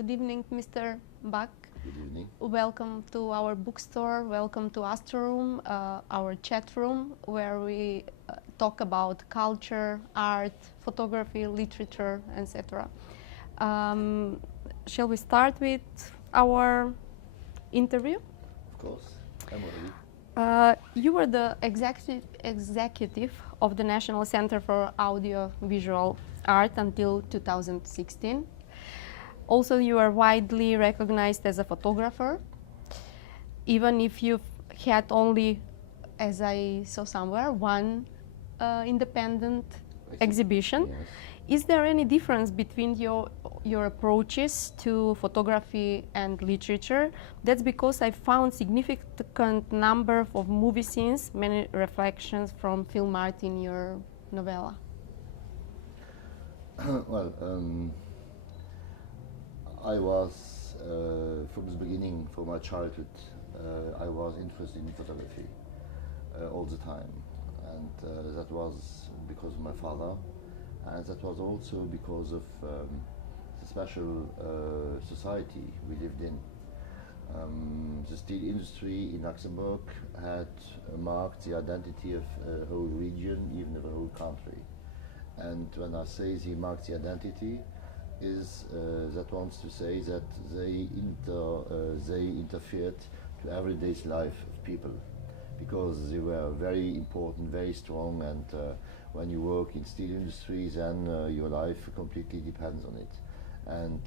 Good evening, Mr. Bak. Good evening. Welcome to our bookstore. Welcome to Astroom, our chat room, where we talk about culture, art, photography, literature, etc. Shall we start with our interview? Of course, I'm ready. You were the executive of the National Center for Audiovisual Art until 2016. Also, you are widely recognized as a photographer, even if you've had only, as I saw somewhere, one independent exhibition. Yes. Is there any difference between your approaches to photography and literature? That's because I found significant number of movie scenes, many reflections from film art in your novella. Well, I was, from the beginning, from my childhood, I was interested in photography all the time. And that was because of my father, and that was also because of the special society we lived in. The steel industry in Luxembourg had marked the identity of a whole region, even of a whole country. And when I say they marked the identity, is that wants to say that they interfered to everyday life of people, because they were very important, very strong, and when you work in steel industry, then your life completely depends on it. And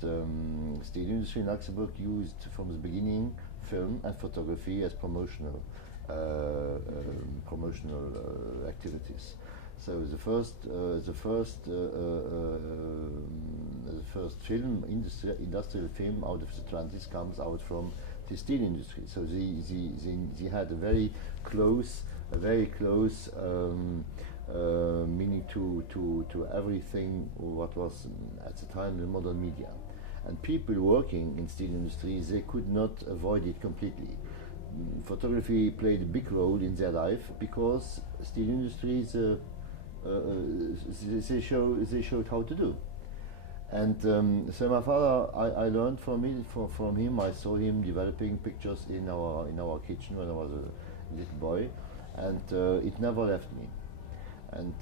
steel industry in Luxembourg used from the beginning film and photography as promotional activities. So the first film, industrial film out of the 20s comes out from the steel industry. So they had a very close meaning to everything what was at the time the modern media. And people working in steel industry, they could not avoid it completely. Photography played a big role in their life because steel industry they showed how to do. And so my father, I learned from him. I saw him developing pictures in our kitchen when I was a little boy, and it never left me. And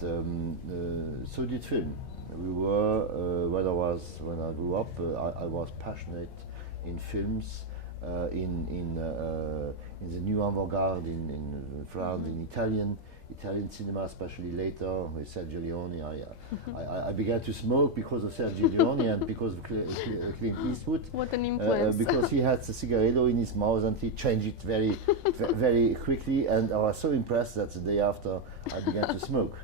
so did film. We were when I grew up, I was passionate in films, in the new avant-garde in France, in Italian cinema, especially later with Sergio Leone. I began to smoke because of Sergio Leone and because of Clint Eastwood. What an influence! Because he had the cigaretto in his mouth and he changed it very quickly, and I was so impressed that the day after I began to smoke.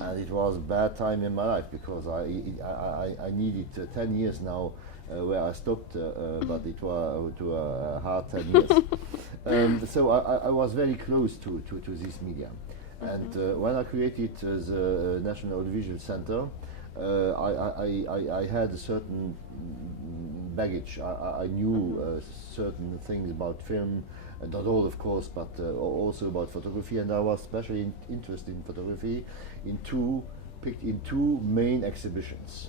And it was a bad time in my life because I needed 10 years now where I stopped, but it was to a hard 10 years. So I was very close to this medium. And when I created the National Audiovisual Center, I had a certain baggage. I knew certain things about film, not all of course, but also about photography, and I was especially interested in photography picked in two main exhibitions.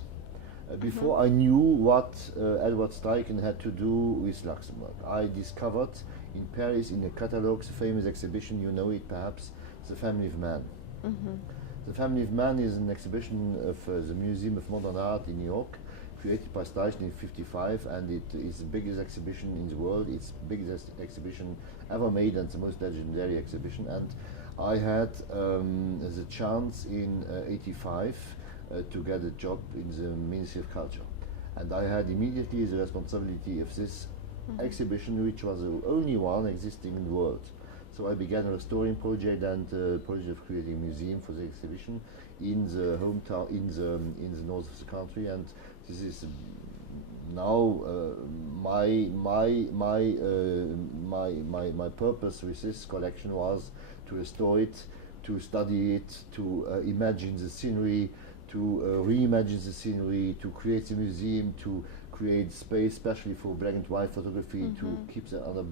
Before I knew what Edward Steichen had to do with Luxembourg, I discovered in Paris in the catalogues a famous exhibition, you know it perhaps, The Family of Man. The Family of Man is an exhibition of the Museum of Modern Art in New York, created by Steichen in '55, and it is the biggest exhibition in the world. It's the biggest exhibition ever made and the most legendary exhibition. And I had the chance in '85 to get a job in the Ministry of Culture. And I had immediately the responsibility of this exhibition, which was the only one existing in the world. So I began a restoring project and a project of creating a museum for the exhibition in the hometown, in the north of the country. And this is now my purpose with this collection was to restore it, to study it, to imagine the scenery, to reimagine the scenery, to create a museum, to create space, especially for black and white photography, to keep them under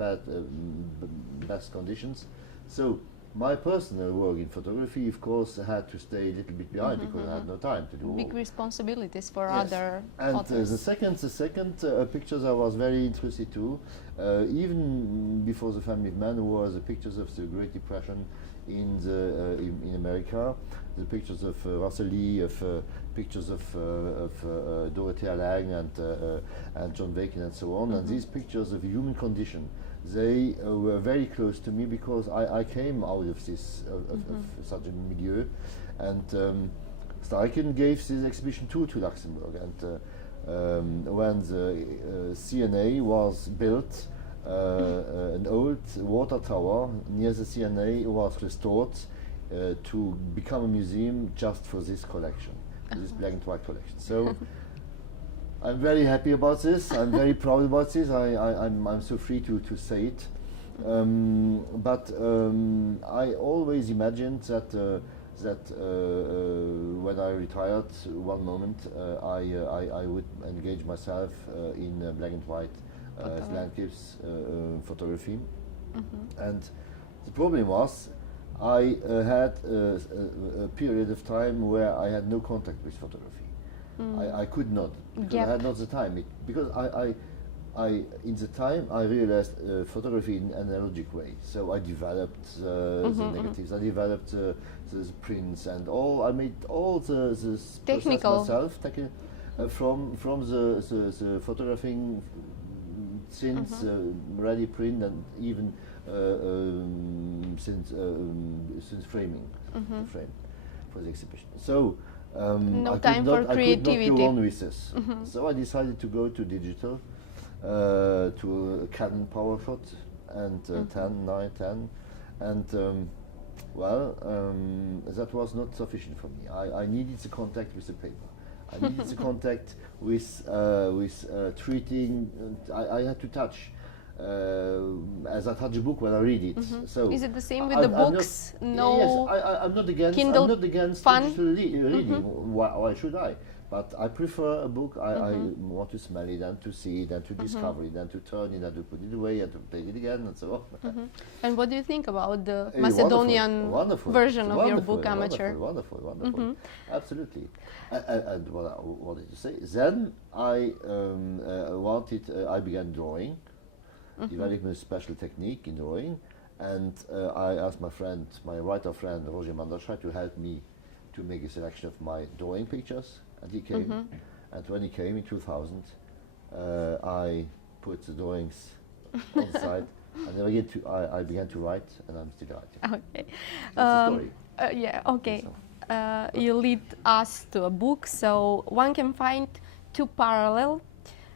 best conditions. So my personal work in photography, of course, had to stay a little bit behind because I had no time to do Big all. responsibilities for Yes. other And authors. the second pictures I was very interested to, even before the Family of Man, was the pictures of the Great Depression in America, the pictures of Russell Lee, of pictures of Dorothea Lange and John Bacon and so on. And these pictures of human condition, they were very close to me because I came out of this of such a milieu, and Steichen gave this exhibition too to Luxembourg. And when the CNA was built, an old water tower near the CNA was restored to become a museum just for this collection, this black and white collection. So I'm very happy about this. I'm very proud about this. I'm so free to say it. But I always imagined that when I retired, one moment I would engage myself in black and white landscapes photography. And the problem was I had a period of time where I had no contact with photography. I could not, because I had not the time. Because in the time I realized photography in an analogic way. So I developed the negatives, I developed the prints and all. I made all the technical myself, from the photographing since ready print and even since framing the frame for the exhibition. So no I time for creativity. I could not go on with this. So I decided to go to digital, to a Canon PowerShot and 910, and that was not sufficient for me. I needed the contact with the paper. I needed the contact with treating. I had to touch. As I touch a book when I read it. So is it the same with the books? No. Yes, I'm not against. Kindle I'm not against fun? digital reading. Why should I? But I prefer a book. I want to smell it and to see it and to discover it and to turn it and to put it away and to take it again and so on. And what do you think about the Macedonian version of your book, Amateur? Wonderful. Absolutely. And what I wanted to say, then I I began drawing, developing a special technique in drawing, and I asked my writer friend Roger Manderscheid to help me to make a selection of my drawing pictures, and he came. And when he came in 2000, I put the drawings on the side, and I began to write, and I'm still writing. Okay. That's the story. Yeah. Okay. You lead us to a book, so one can find two parallel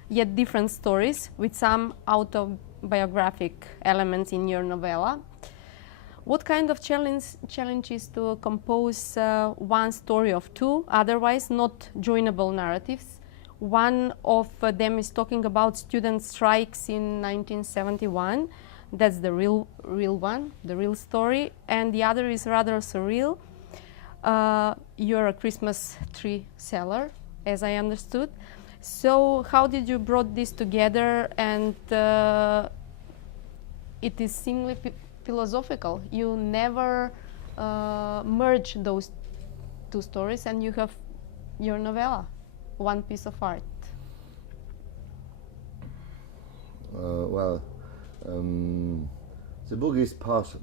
yet different stories with some autobiographic elements in your novella. What kind of challenge is to compose one story of two, otherwise not joinable narratives? One of them is talking about student strikes in 1971. That's the real one, the real story. And the other is rather surreal. You're a Christmas tree seller, as I understood. So how did you brought this together? And it is seemingly philosophical. You never merge those two stories, and you have your novella, one piece of art. The book is partly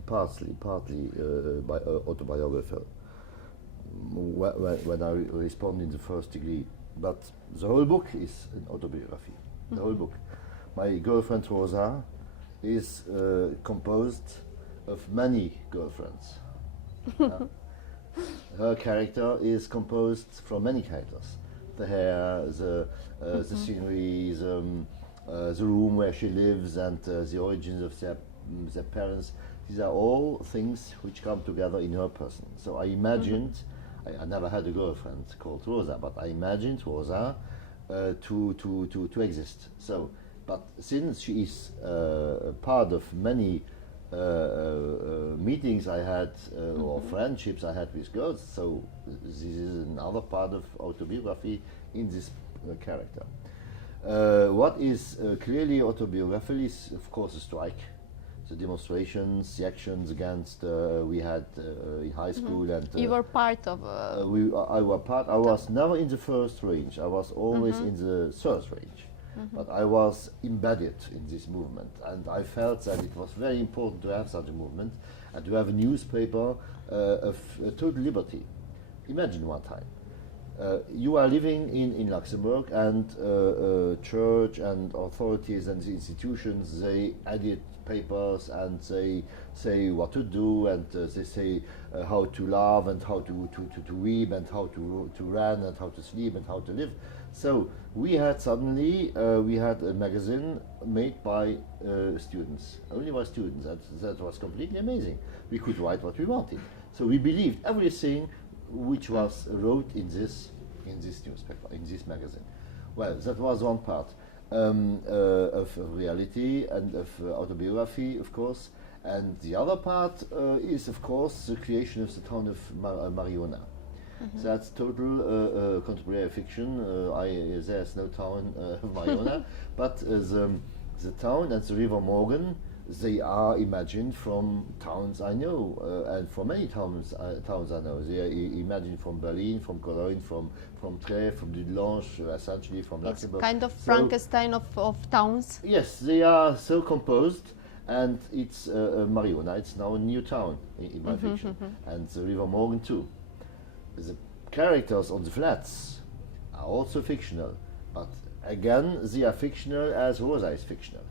autobiographical. When I respond in the first degree, but the whole book is an autobiography. The whole book. My girlfriend Rosa is composed of many girlfriends. Her character is composed from many characters. The hair, the scenery, the room where she lives, and the origins of their parents. These are all things which come together in her person. So I imagined, I never had a girlfriend called Rosa, but I imagined Rosa to exist. So, but since she is part of many meetings I had or friendships I had with girls, so this is another part of autobiography in this character. What is clearly autobiographical is, of course, the the demonstrations, the actions against we had in high school, and You were part of. I was part. I was never in the first range. I was always in the third range, but I was embedded in this movement, and I felt that it was very important to have such a movement and to have a newspaper of total liberty. Imagine one time. You are living in Luxembourg, and church and authorities and the institutions, they edit papers and they say what to do, and they say how to love and how to weep and how to run and how to sleep and how to live. So we had suddenly we had a magazine made by students, only by students. That was completely amazing. We could write what we wanted. So we believed everything which was wrote in this newspaper, in this magazine. Well, that was one part of reality and of autobiography, of course. And the other part is, of course, the creation of the town of Mariona. That's total contemporary fiction. There's no town Mariona, but the town and the river Morgan, they are imagined from towns I know, and from many towns I know. They are imagined from Berlin, from Cologne, from Trèves, from Dudelange, essentially from Luxembourg. It's kind of Frankenstein of towns. Yes, they are so composed, and it's Mariona. It's now a new town in my fiction, and the river Morgan too. The characters on the flats are also fictional, but again, they are fictional as Rosa is fictional.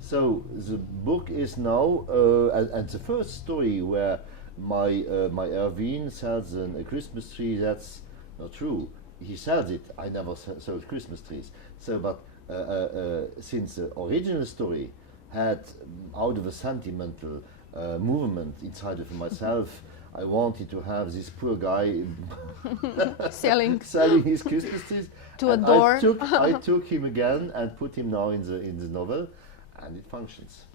So the book is now, and the first story where my Erwin sells a Christmas tree, that's not true. He sells it. I never sold Christmas trees. So, but since the original story had out of a sentimental movement inside of myself, I wanted to have this poor guy selling his Christmas trees to a door. I took him again and put him now in the novel, and it functions.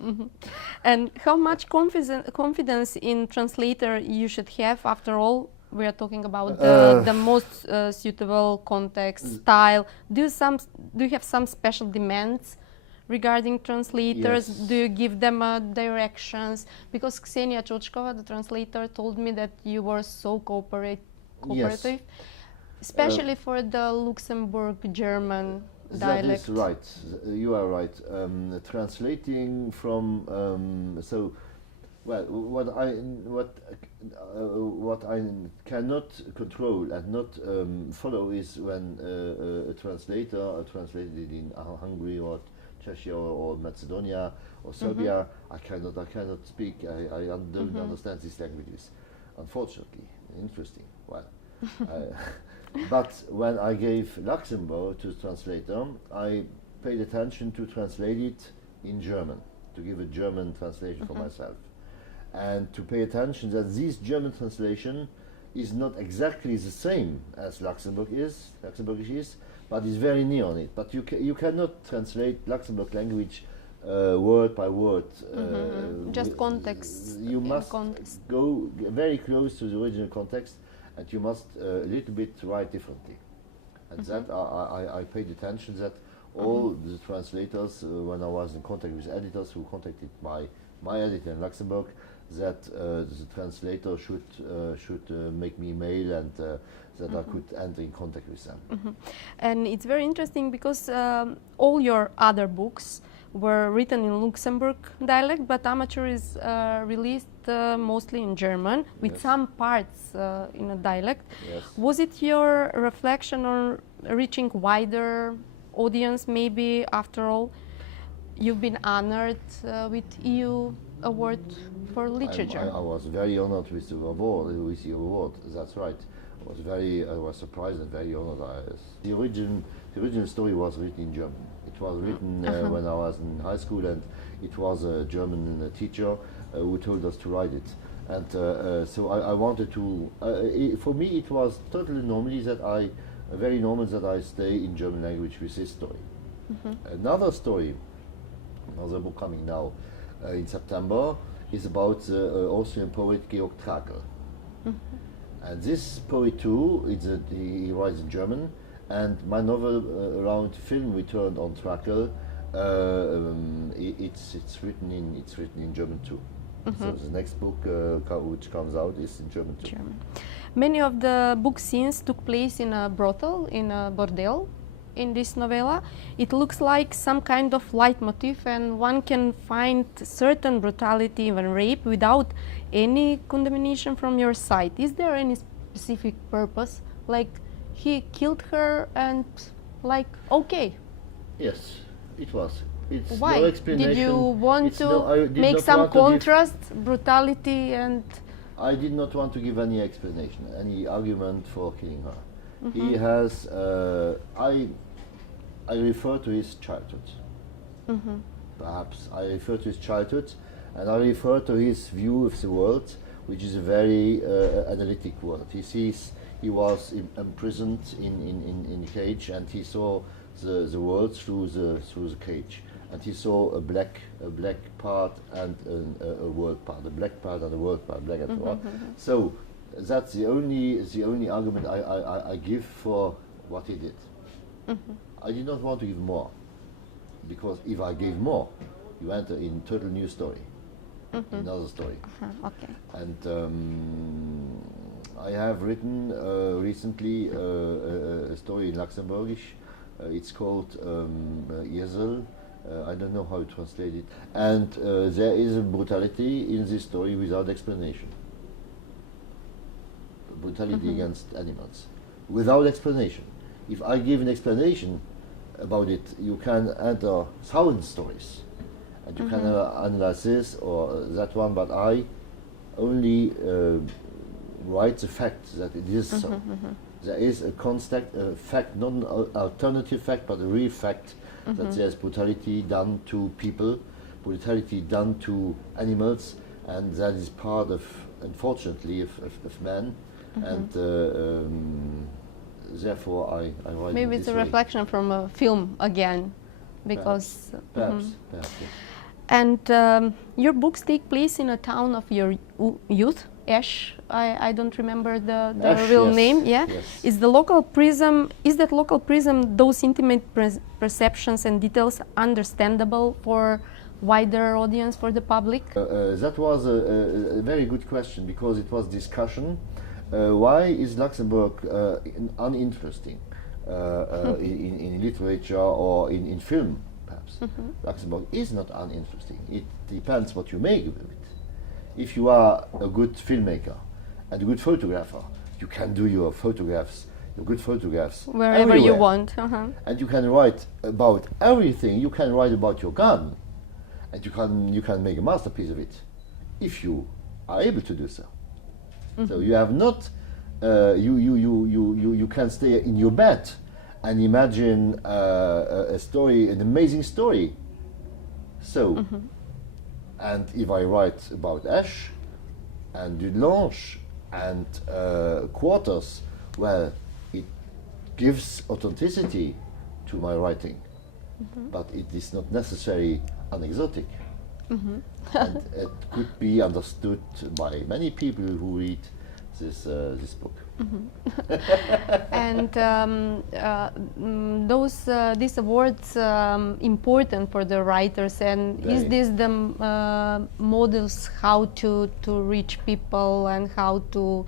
And how much confidence in translator you should have? After all, we are talking about the most suitable context, style. Do you have some special demands regarding translators? Yes. Do you give them directions? Because Ksenia Chochkova, the translator, told me that you were so cooperative, Yes. especially for the Luxembourg German dialect. That is right. You are right. Translating from what I cannot control and not follow is when a translator translated in Hungary or Czechia or Macedonia or Serbia. I cannot speak. I don't understand these languages, unfortunately. Interesting. Well, but when I gave Luxembourg to the translator, I paid attention to translate it in German, to give a German translation for myself, and to pay attention that this German translation is not exactly the same as Luxembourgish is, but is very near on it. But you cannot translate Luxembourg language word by word. Just context. You must go very close to the original context, and you must a little bit write differently. And that I paid attention that all the translators, when I was in contact with editors who contacted my editor in Luxembourg, that the translator should make me mail, and that I could enter in contact with them. And it's very interesting because all your other books were written in Luxembourg dialect, but Amatер is released mostly in German, with some parts in a dialect. Yes. Was it your reflection on reaching wider audience, maybe? After all, you've been honored with EU award for literature. I was very honored with the award. That's right. I was surprised and very honored. The original story was written in German. It was written when I was in high school, and it was a German teacher who told us to write it. And so I wanted to. For me, it was totally very normal that I stay in German language with this story. Another story, another book coming now in September, is about the Austrian poet Georg Trakl. And this poet too, he writes in German, and my novel around film returned on Trakl It's written in German too. So the next book which comes out is in German too. German. Many of the book scenes took place in a brothel, in a bordel. In this novella, it looks like some kind of leitmotif, and one can find certain brutality, even rape, without any condemnation from your side. Is there any specific purpose? Like, he killed her and, like, okay. Yes, it was. It's Why? no explanation. Did you want It's to no- I did make not some want to give- contrast, brutality, and I did not want to give any explanation, any argument for killing her. He has. I refer to his childhood. Perhaps I refer to his childhood, and I refer to his view of the world, which is a very analytic world. He sees he was imprisoned in a cage, and he saw the world through the cage, and he saw a black part and a world part, a black part and a world part, black and white. So that's the only argument I give for what he did. I did not want to give more, because if I gave more, you enter in total new story, another story. okay. And I have written recently a story in Luxembourgish. It's called Jes-Al. I don't know how to translate it. And there is a brutality in this story without explanation. Brutality against animals, without explanation. If I give an explanation about it, you can enter 1,000 stories, and you can analyze this or that one, but I only write the fact that it is so. There is a constant fact, not an alternative fact, but a real fact that there's brutality done to people, brutality done to animals, and that is part of, unfortunately, of man. And therefore I write Maybe in it's this a way. reflection from a film again, because. Perhaps, yes. And your books take place in a town of your youth, Esh. I don't remember the Esh, real yes, name. Yeah, yes. is the local prism? Is that local prism? Those intimate perceptions and details understandable for wider audience, for the public? That was a very good question, because it was discussion. Why is Luxembourg uninteresting in literature or in film, perhaps? Luxembourg is not uninteresting. It depends what you make of it. If you are a good filmmaker and a good photographer, you can do your good photographs Wherever you everywhere. want. And you can write about everything. You can write about your garden, and you can make a masterpiece of it, if you are able to do so. So you have not. You can stay in your bed and imagine a story, an amazing story. So, and if I write about Esch and Dudelange and quarters, well, it gives authenticity to my writing, but it is not necessarily unexotic. And it could be understood by many people who read this book. And these awards important for the writers, and is Very. this the models how to reach people and how to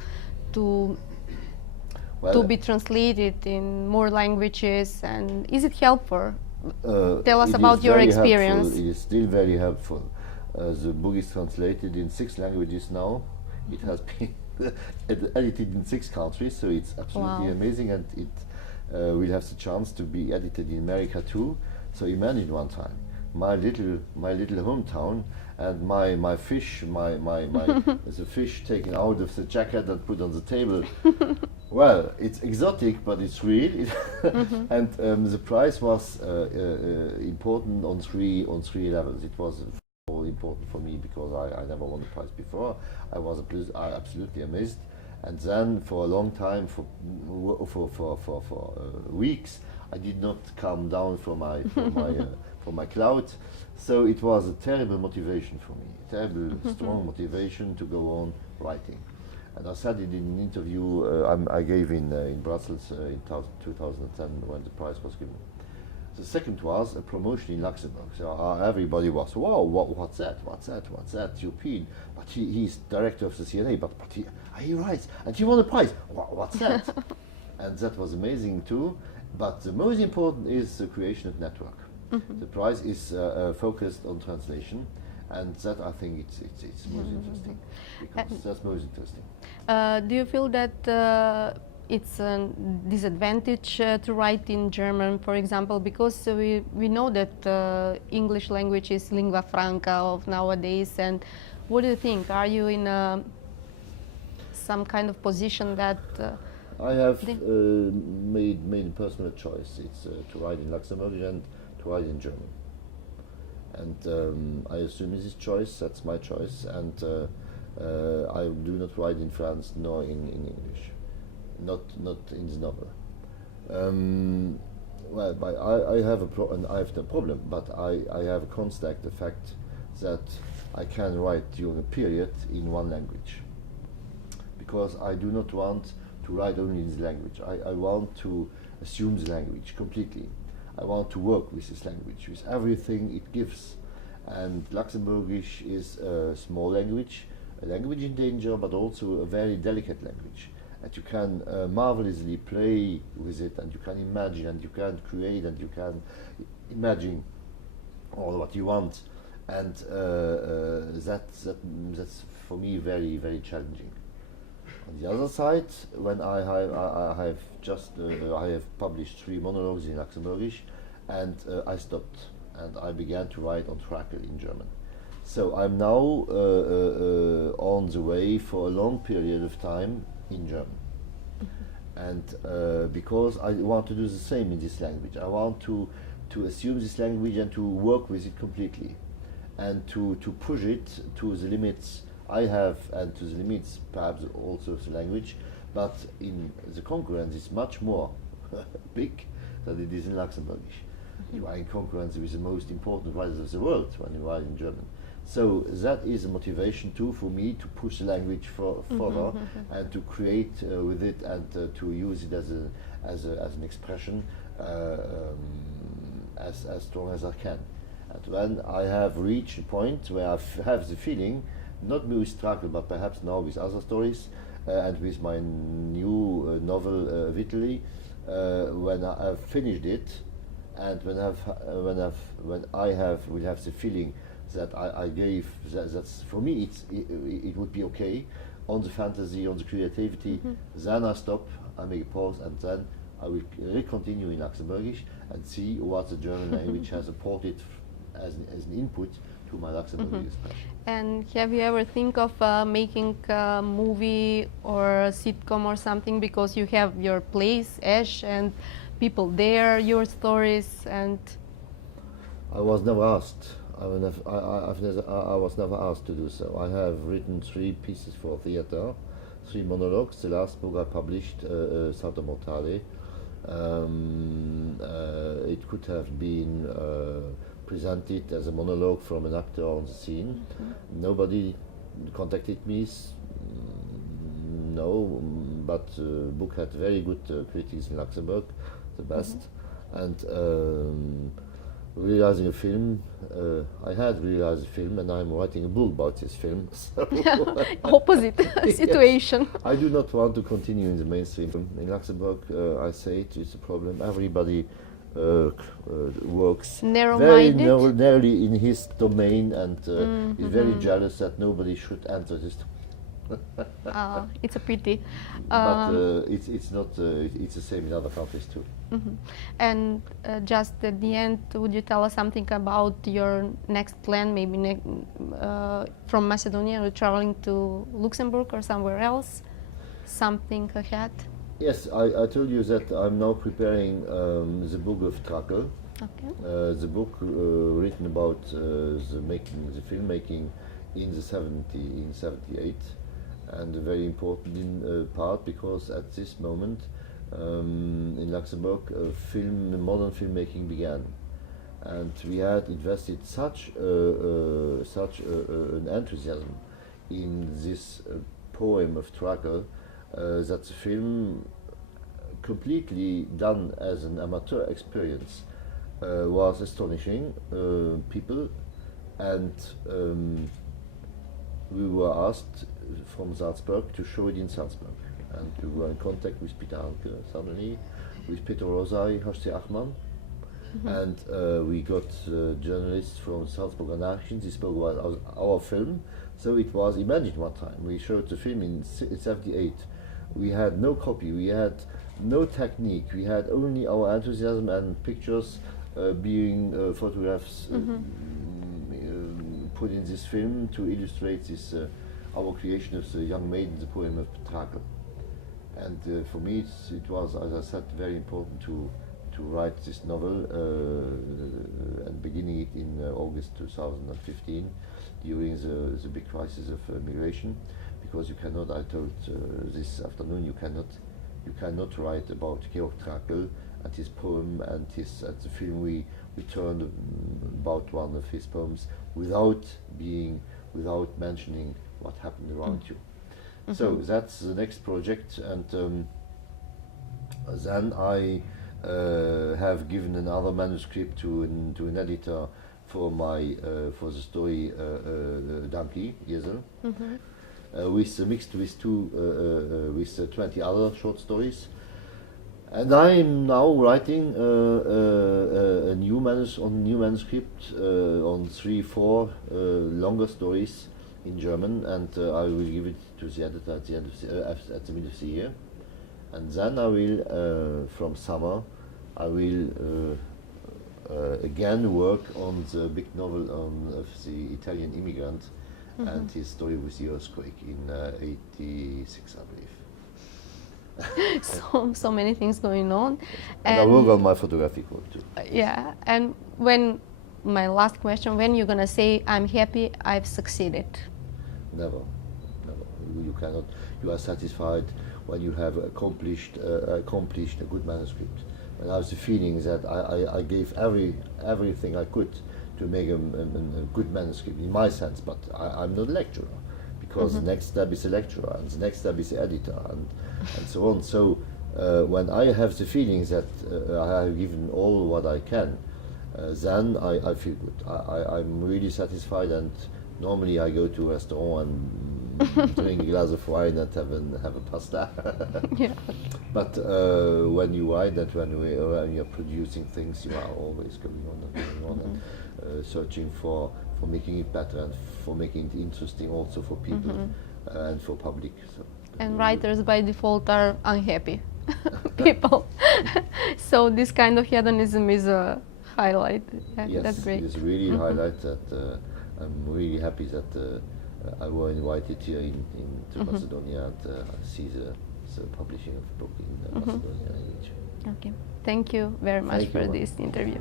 Well, be translated in more languages, and is it helpful? Tell us it about is your very experience. helpful. It is still very helpful. The book is translated in 6 languages now. It has been edited in 6 countries, so it's absolutely Wow. amazing, and it will have the chance to be edited in America too. So imagine one time, my little hometown, and my fish, the fish taken out of the jacket and put on the table. Well, it's exotic, but it's real. And the prize was important on three levels. It was important for me because I never won the prize before. I was absolutely amazed, and then for a long time, for weeks, I did not calm down from my cloud. So it was a terrible motivation for me, terrible strong motivation to go on writing. And I said it in an interview I gave in Brussels in 2010 when the prize was given. The second was a promotion in Luxembourg. So everybody was, wow, what's that? European. But he's director of the CNA, but he writes, and he won a prize. What's that? And that was amazing too. But the most important is the creation of network. The prize is focused on translation, and that I think it's most interesting, because that's most interesting. Do you feel that it's a disadvantage to write in German, for example, because we know that English language is lingua franca of nowadays, and what do you think? Are you in some kind of position that I have made a personal choice. It's to write in Luxembourgish and to write in German. And I assume this is choice, that's my choice, and I do not write in France nor in English, not in the novel. Well, I have the problem, but I have constated the fact that I can write during a period in one language, because I do not want to write only in this language. I want to assume the language completely. I want to work with this language, with everything it gives. And Luxembourgish is a small language, a language in danger, but also a very delicate language. And you can marvelously play with it, and you can imagine, and you can create, and you can imagine all what you want. And that's for me very, very challenging. On the other side, when I have published 3 monologues in Luxembourgish, and I stopped, and I began to write on Trakel in German. So I'm now on the way for a long period of time in German. And because I want to do the same in this language, I want to assume this language and to work with it completely, and to push it to the limits I have, and to the limits perhaps also of the language, but in the concurrence is much more big than it is in Luxembourgish. You are in concurrence with the most important writers of the world when you write in German. So that is a motivation too for me to push the language further and to create with it, and to use it as an expression as strong as I can. And when I have reached a point where I have the feeling, not with Trakel, but perhaps now with other stories, and with my new novel Vitaly, when I have finished it, and when I will have the feeling that I gave, that's for me it would be okay on the fantasy, on the creativity. Then I stop, I make a pause, and then I will continue in Luxembourgish and see what the German language has apported as an input to my Luxembourgish expression. And have you ever think of making a movie or a sitcom or something, because you have your place, Esh, and people there, your stories, and... I was never asked. I was never asked to do so. I have written 3 pieces for theatre, 3 monologues. The last book I published, Salto Mortale, it could have been presented as a monologue from an actor on the scene. Nobody contacted me, no, but the book had very good critics in Luxembourg, the best. And realizing a film, I had realized a film, and I'm writing a book about this film. So opposite situation. Yes. I do not want to continue in the mainstream. In Luxembourg, I say it's a problem. Everybody works very narrowly in his domain, and is very jealous that nobody should enter this. It's a pity. But it's not. It's the same in other countries too. And just at the end, would you tell us something about your next plan? Maybe from Macedonia, you're traveling to Luxembourg or somewhere else? Something ahead? Yes, I told you that I'm now preparing the book of Trakel. Okay. The book written about the filmmaking in 78, and a very important part, because at this moment in Luxembourg, modern filmmaking began, and we had invested such an enthusiasm in this poem of Trakel that the film, completely done as an amateur experience, was astonishing people, and we were asked from Salzburg to show it in Salzburg, and we were in contact with Peter Hanke suddenly, with Peter Rosai, H.C. Achmann, and we got journalists from Salzburger Nachrichten. They spoke about our film. So it was, imagine one time, we showed the film in 78. We had no copy, we had no technique, we had only our enthusiasm and pictures being photographs put in this film to illustrate this our creation of the young maiden, the poem of Petrarca. And for me it was, as I said, very important to write this novel and beginning it in August 2015 during the big crisis of migration, because you cannot, I told this afternoon, you cannot write about Georg Trakl and his poem and the film we turned about one of his poems without mentioning what happened around you. So that's the next project, and then I have given another manuscript to an editor for the story Donkey Esel, with mixed with 20 other short stories, and I am now writing a new manuscript on 3-4 longer stories in German, and I will give it to the editor at the middle of the year. And then I will, from summer, I will again work on the big novel of the Italian immigrant and his story with the earthquake in '86, I believe. So many things going on. And I work on my photographic work too. Yeah, and my last question, when you're gonna say, I'm happy, I've succeeded? Never. You cannot. You are satisfied when you have accomplished a good manuscript. And I have the feeling that I gave everything I could to make a good manuscript, in my sense, but I'm not a lecturer, because the next step is a lecturer, and the next step is the editor, and so on. So when I have the feeling that I have given all what I can, then I feel good. I'm really satisfied, and normally I go to a restaurant and drink a glass of wine and have a pasta. Yeah. But when you write that, when you're producing things, you are always going on and searching for making it better and for making it interesting also for people and for public. So. And writers by default are unhappy people. So this kind of hedonism is a highlight. Yeah, yes, that's great. It's really a highlight that I'm really happy that I was invited here to Macedonia and see the publishing of the book in Macedonia. Okay. Thank you very much for this interview.